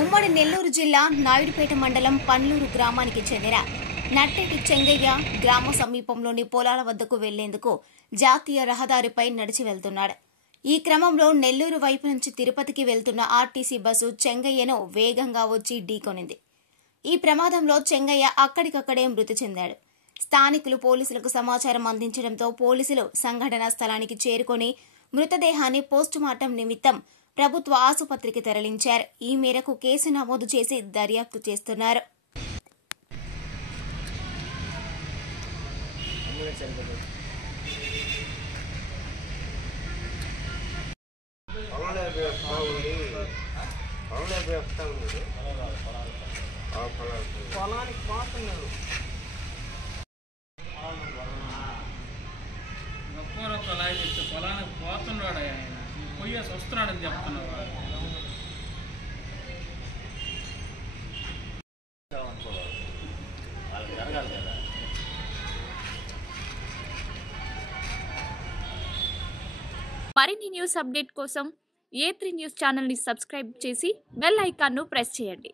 ఉమ్మడి నెల్లూరు జిల్లా నాయుడుపేట మండలం పన్లూరు గ్రామానికి చెందిన నట్టేటి చెంగయ్య గ్రామ సమీపంలోని పొలాల వద్దకు వెళ్లేందుకు జాతీయ రహదారిపై నడిచి వెళ్తున్నాడు. ఈ క్రమంలో నెల్లూరు వైపు నుంచి తిరుపతికి వెళ్తున్న ఆర్టీసీ బస్సు చెంగయ్యను వేగంగా వచ్చి ఢీకొనింది. ఈ ప్రమాదంలో చెంగయ్య అక్కడికక్కడే మృతి చెందాడు. స్థానికులు పోలీసులకు సమాచారం అందించడంతో పోలీసులు సంఘటనా స్థలానికి చేరుకుని మృతదేహాన్ని పోస్టుమార్టం నిమిత్తం ప్రభుత్వ ఆసుపత్రికి తరలించారు. ఈ మేరకు కేసు నమోదు చేసి దర్యాప్తు చేస్తున్నారు. పొలానికి పోతున్నాడు ఆయన పోయేసి వస్తున్నాడని చెప్తున్నాడు. మరిన్ని న్యూస్ అప్డేట్ కోసం A3 న్యూస్ ఛానల్ని సబ్స్క్రైబ్ చేసి బెల్ ఐకాన్ను ప్రెస్ చేయండి.